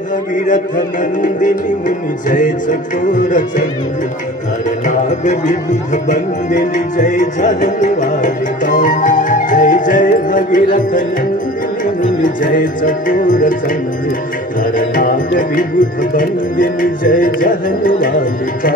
भगीरथ नंदिनी मुनि जय चकोर चंद्र हर नाग विबुध बंदिनी जय झलवालिका जय जय भगीरथ नंदिनी मुनि जय चकोर चंद्र हर नाग विबुध बंदिनी जय झलवालिका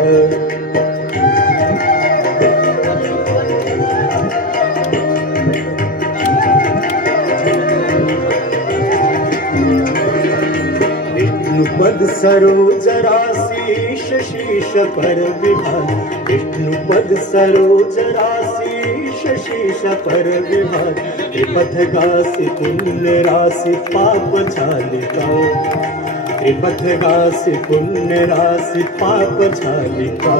विष्णुपद सरोज राशि शीश पर विभाग विष्णुपद सरोज राशि शीश पर विभाग त्रिपथगासी पुण्य राशि पाप छालिका त्रिपथगासी पुण्य राशि पाप छालिका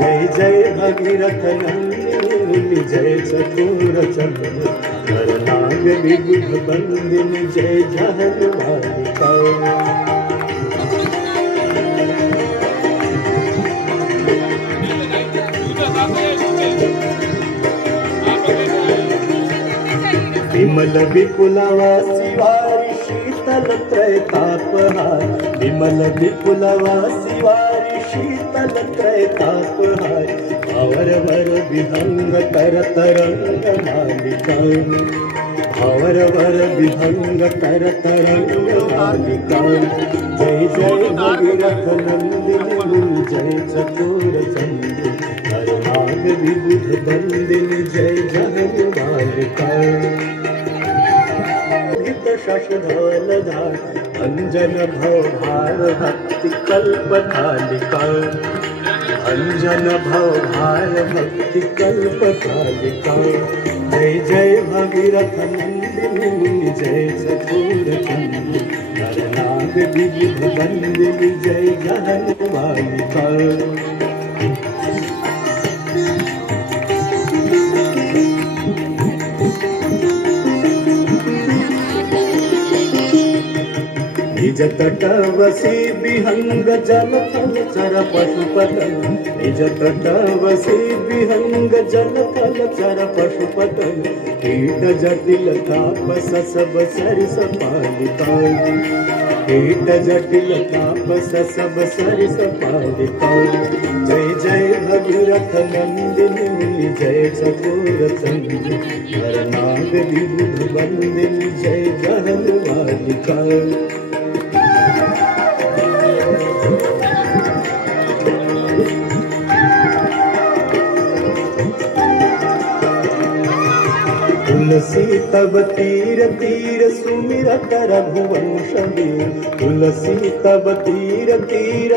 जय जय भगीरथ नंदिनी जय चकोर चंद्र हर नाग विबुध बंदिनी जय झलवालिका विमल विपुलवासी वारी शीतल त्रैतापहार विमल विपुलवासी वारी शीतल त्रैतापहार भवर वर विहंग कर तरंग मालिका भवर वर विहंग कर तरंग मालिका जय जय भगीरथ नंदिनी जय चकोर चंद्र हर नाग विबुध बंदिनी जय झलवालिका शशधवलधार अंजन भवभार भक्ति कल्पकालिका अंजन भवभार भक्ति कल्पकालिका जय जय भगीरथ नंदिनी जय चकोर चंद्र हर नाग विबुध बंदिनी जय झलवालिका निज तटवसी विहंग जल थल चर पशुपतन निज तटवसी विहंग जल थल चर पशुपतन कीट जटिल तापस सब सरिस पालिका कीट जटिल तापस सब सरिस पालिका जय जय भगीरथ नंदिनी जय चकोर चंद्र हर नाग विबुध बंदिनी जय झलवालिका तुलसी तब तीर तीर सुमिरत रघुवंश तुलसी तब तीर तीर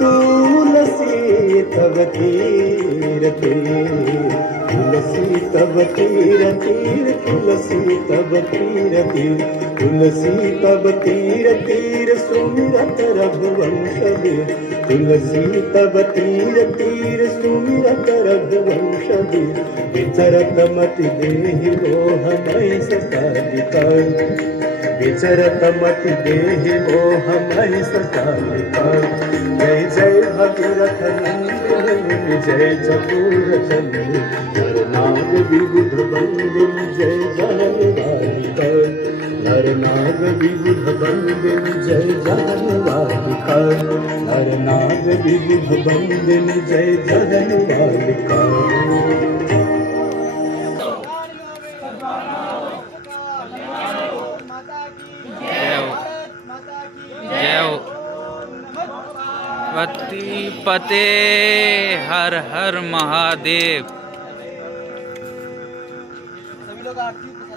तुलसी तब तीर तीर तुलसी तब तीर तीर तुलसी तब तीर तीर तुलसी तब तीर तीर सुमिरत रघुवंश तुलसी तब तीर तीर सुमिरत रघुवंश विचरत मति देहि मोहमय सकालिका विचरत मति देहि मोहमय सकालिका जय जय भगीरथ नंदिनी जय चकोर चंद्र हर नाग विबुध बंदिनी जय झलवालिका हर नाग विबुध बंदिनी जय झलवालिका हर नाग विबुध बंदिनी जय झलवालिका पते हर हर महादेव। सभी लोग आरती